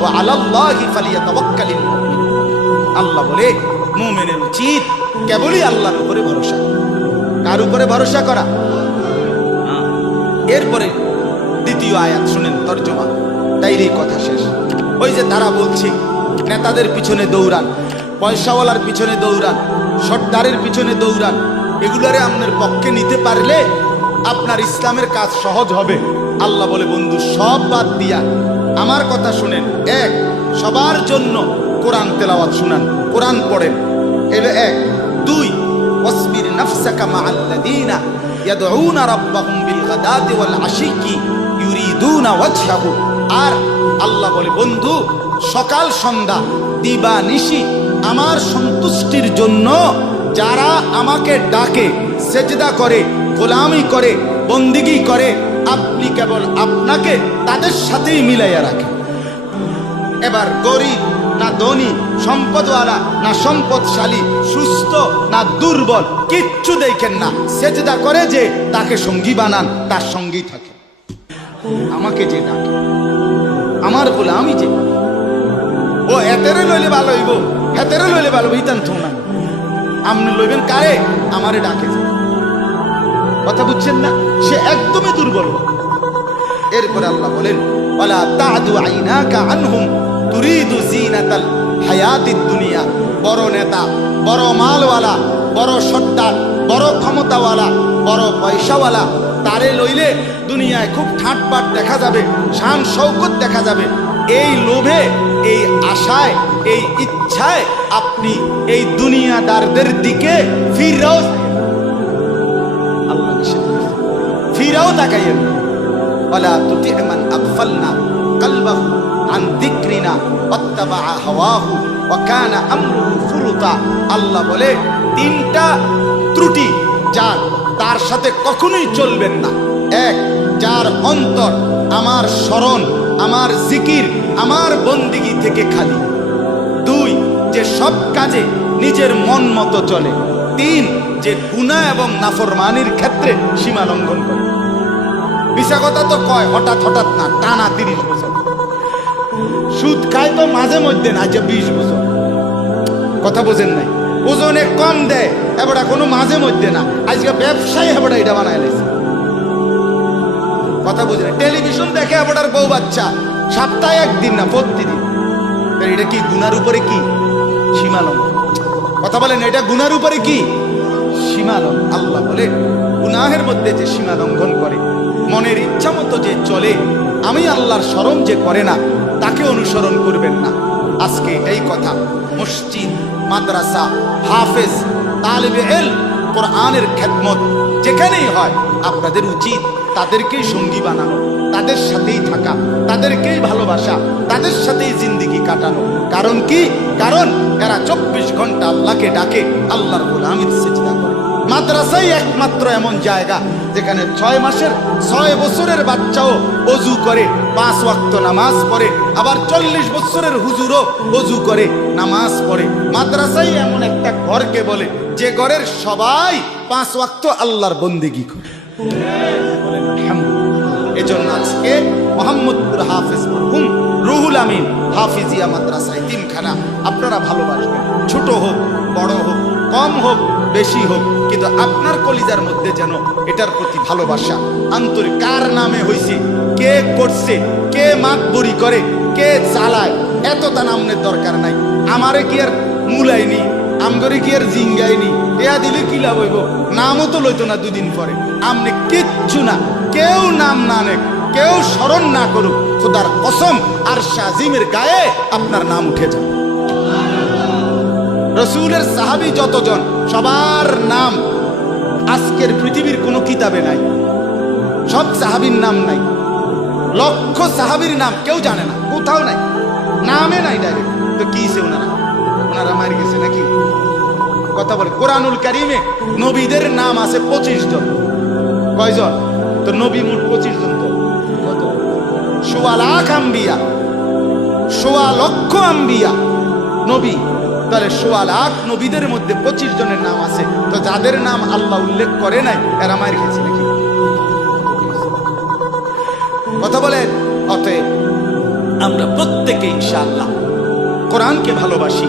ওয়া আলাল্লাহি ফালিয়াতাওয়াক্কালিল মুমিনুন। আল্লাহ বলে মুমিনের উচিত কেবলই আল্লাহর উপরে ভরসা। কার উপরে ভরসা করা? এরপরে দ্বিতীয় আয়াত শুনেন তরজমা, তাইরই কথা শেষ। ওই যে তারা বলছে নেতাদের পিছনে দৌড়ান, পয়সাওয়ালার পিছনে দৌড়ান, সর্দারের পিছনে দৌড়ান, এগুলারে আপনার পক্ষে নিতে পারলে আপনার ইসলামের কাজ সহজ হবে। আল্লাহ বলে বন্ধু সব বাদ দিয়া আমার কথা শুনেন। এক, সবার জন্য কোরআন তেলাওয়াত শুনান, কোরআন পড়েন। এবার এক। দুই, ওয়াসবির নাফসাকা মাআল্লাযীনা ইয়াদউনা রাব্বাহুম বিল গাদাতি ওয়াল আশিয়্যি ইউরিদুনা ওয়াজহাহু। আর আল্লাহ বলে বন্ধু সকাল সন্ধ্যা দিবা নিশি আমার সন্তুষ্টির জন্য যারা আমাকে ডাকে, সেজদা করে, গোলামি করে, বন্দিগি করে, আপনি কেবল আপনাকে তাদের সাথেই মিলাইয়া রাখেন। এবার গরিব না ধনী, সম্পদওয়ালা না সম্পদশালী, সুস্থ না দুর্বল, কিচ্ছু দেখেন না, সেজদা করে যে তাকে সঙ্গী বানান, তার সঙ্গী থাকে। আমাকে যে ডাকে, আমার গোলামি যে, ও এতেরে লইলে ভালো হইব, হেতেরে লইলে ভালো হইব, ইতান থো না। আপনি লইবেন কারে? আমারে ডাকে। কথা বুঝছেন না? সে একদমই দুর্বল। এরপরে আল্লাহ বলেন ওয়ালা তা'দু আইনাকা আনহুম তুরিদু জিনাতাল হায়াতিদ দুনিয়া। বড় নেতা, বড় মালওয়ালা, বড় সর্দার, বড় ক্ষমতাওয়ালা, বড় পয়সাওয়ালা, তারে লইলে দুনিয়ায় খুব ঠাটবাট দেখা যাবে, শান শৌকত দেখা যাবে। এই লোভে, এই আশায়, এই ইচ্ছায় আপনি এই দুনিয়াদারদের দিকে ফিরাও, আল্লাহ ফিরাও তাকাইয়েন। ওয়ালা তুতি' মান আগফালনা কলবাহু আন যিকরিনা ওয়াত্তাবা হাওয়াহু ওয়া কানা আমরুহু ফুরুতা। আল্লাহ বলে তিনটা ত্রুটি যার, তার সাথে কখনোই চলবেন না। এক, যার অন্তর আমার স্মরণ, আমার জিকির, আমার বন্দিগি থেকে খালি। দুই, যে সব কাজে নিজের মন মতো চলে। তিন, যে গুনাহ এবং নাফরমানির ক্ষেত্রে সীমা লঙ্ঘন করে। মিছা কথা তো কয় হঠাৎ হঠাৎ না, টানা 30 বছর। সুদ খায় তো মাঝে মধ্যে না, যে 20 বছর। কথা বোঝেন নাই? ওজনে কম দেয় এবার কোনো মাঝে মধ্যে না, আজকে ব্যবসায়ী এবার এটা বানায় লেছে। কথা বুঝে না? টেলিভিশন দেখে এবার বউ বাচ্চা, সপ্তাহে একদিন না, প্রতিদিন। এটা কি গুনার উপরে কি সীমা লঙ্ঘন? কথা বলেন, এটা গুনার উপরে কি সীমা লঙ্ঘন? আল্লাহ বলে গুনাহের মধ্যে যে সীমা লঙ্ঘন করে, মনের ইচ্ছা মতো যে চলে, আমি আল্লাহর শরম যে করে না, তাকে অনুসরণ করবেন না। আজকে এটাই কথা মসজিদ, মাদ্রাসা, হাফেজ, তালিবে ইলম, কোরআনের খেদমত যেখানেই হয় আপনাদের উচিত তাদেরকেই সঙ্গী বানানো, তাদের সাথেই থাকা, তাদেরকেই ভালোবাসা, তাদের সাথেই জিন্দেগি কাটানো। কারণ কি? কারণ এরা 24 ঘন্টা আল্লাহকে ডাকে, আল্লাহর গোলামির সিজদা করে। মাদ্রাসাই একমাত্র এমন জায়গা যেখানে 6 মাসের 6 বছরের বাচ্চাও ওযু করে, 5 ওয়াক্ত নামাজ পড়ে, আবার 40 বছরের হুজুরও ওযু করে, নামাজ পড়ে। মাদ্রাসাই এমন একটা ঘরকে বলে যে ঘরের সবাই 5 ওয়াক্ত আল্লাহর বন্দেগী করে। বলেন আলহামদুলিল্লাহ। এজন্য আজকে মোহাম্মদপুর হাফেজ মরহুম রুহুল আমিন হাফিজিয়া মাদ্রাসা এতিমখানা আপনারা ভালোবাসবেন। ছোট হোক, বড় হোক, কম হোক, বেশি হোক, কিন্তু আপনার কলিজার মধ্যে যেন এটার প্রতি ভালোবাসা আন্তরিক। কার নামে হইছে, কে করছে, কে মাতবরি করে, কে চালায়, এতটা নামের দরকার নাই। আমারে কি আর মুলাইনি, আমগরে কি আর জিঙ্গাইনি, এয়া দিলে কি লাভ হইব? নামও তো লইতো না দুদিন পরে। আমনে কিচ্ছু না, কেউ নাম না নেক, কেউ স্মরণ না করুক, খোদার কসম আর শাজিমের গায়ে আপনার নাম উঠে যাবে। রসুলের সাহাবী যতজন, সবার নাম আজকের পৃথিবীর কোনো কিতাবে নাই। সব সাহাবীর নাম নাই, লক্ষ সাহাবীর নাম কেউ জানে না, কোথাও নাই, নামে নাই ডাইরেক্ট। তো কি ওনারা মারি গেছে নাকি? কথা বলে কোরআনুল কারিমে নবীদের নাম আছে 25 জন। কয়জন? তো নবী মোট 25 জন। তো কত? 1.25 লাখ আম্বিয়া, 1.25 লক্ষ আম্বিয়া নবী। তাহলে 1.25 লাখ নবীদের মধ্যে 25 জনের নাম আছে। তো যাদের নাম আল্লাহ উল্লেখ করে নাই এরা মার খেয়েছে নাকি? কথা বলেন। অতএব আমরা প্রত্যেকে ইনশাআল্লাহ কোরআনকে ভালোবাসি,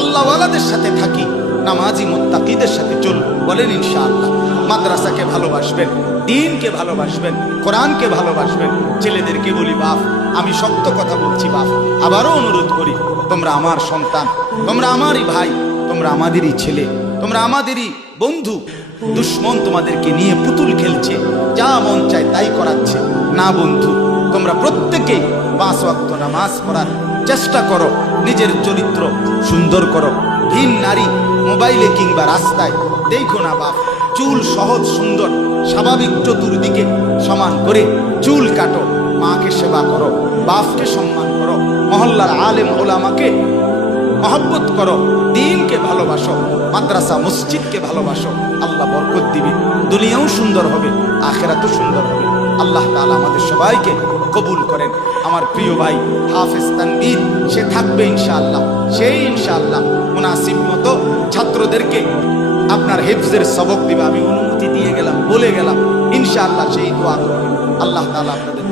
আল্লাহওয়ালাদের সাথে থাকি, নামাজি মুত্তাকিদের সাথে চলব। বলেন ইনশাআল্লাহ। মাদ্রাসাকে ভালোবাসবেন, দ্বীনকে ভালোবাসবেন, কোরআনকে ভালোবাসবেন। ছেলেদেরকে বলি, বাপ আমি শক্ত কথা বলছি, বাপ আবারও অনুরোধ করি, তোমরা আমার সন্তান, তোমরা আমারই ভাই, তোমরা আমাদেরই ছেলে, তোমরা আমাদেরই বন্ধু। দুশ্মন তোমাদেরকে নিয়ে পুতুল খেলছে, যা মন চায় তাই করাচ্ছে। না বন্ধু, তোমরা প্রত্যেকে 5 ওয়াক্ত নামাজ পড়ার চেষ্টা করো, নিজের চরিত্র সুন্দর করো। ভিন নারী মোবাইলে কিংবা রাস্তায় দেখো না বাপ। চুল সহজ সুন্দর স্বাভাবিক চতুর্দিকে সমান করে চুল কাটো। মাকে সেবা করো, বাপকে সম্মান করো, মহল্লার আলেম ওলামাকে মহব্বত করো, দ্বীনকে ভালোবাসো, মাদ্রাসা মসজিদকে ভালোবাসো। আল্লাহ বরকত দিবে, দুনিয়াও সুন্দর হবে, আখিরাতও সুন্দর হবে। আল্লাহ তাআলা আমাদের সবাইকে কবুল করেন। আমার প্রিয় ভাই হাফেজ তানভীর, সে থাকবে ইনশাআল্লাহ। সেই ইনশাআল্লাহ মুনাসিব মতো ছাত্রদেরকে আপনার হিফজের সবক দিবে। আমি অনুমতি দিয়ে গেলাম, বলে গেলাম, ইনশাআল্লাহ সেই দোয়া করবেন। আল্লাহ তাআলা আপনাদের